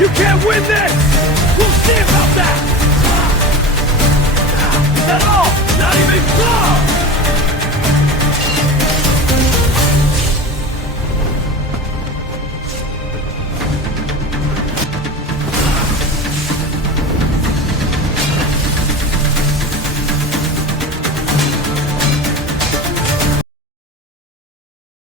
You can't win this! We'll see about that! Is that all? Not even close!